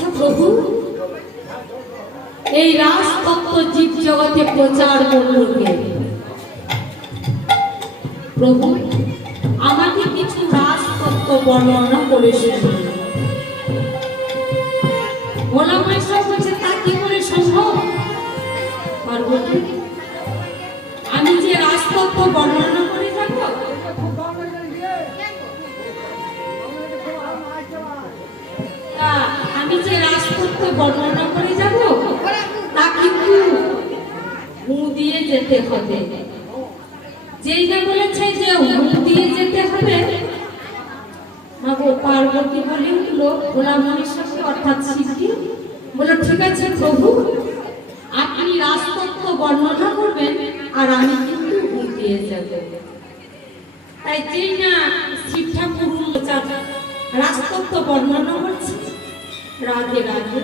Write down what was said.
আচ্ছা প্রভু, এই রাজতত্ত্ব জীব জগতে প্রচার করবে প্রভু, আমাকে কিছু রাজতত্ত্ব বর্ণনা করে শুনুন। ওলামায়ে সব বলছে তা কি করে সম্ভব? পার্বতী, আমি যে রাজতত্ত্ব বর্ণনা করে যাব, আমি যে রাজতত্ত্ব বর্ণনা করে যাব তা কিন্তু মুখ দিয়ে যেতে হবে। যেই না বলেছে যে মুখ দিয়ে যেতে হবে, মাগো পার্বতী বলে উঠল গোলামের সাথে, অর্থাৎ সিদ্ধি বলে ঠিক আছে প্রভু, আপনি রাজতত্ত্ব বর্ণনা করবেন আর আমি কিন্তু মুখ দিয়ে যাব। তাই যেই না শিক্ষা পুরুষ রাজতত্ত্ব বর্ণনা করছে, রাধে রাধে।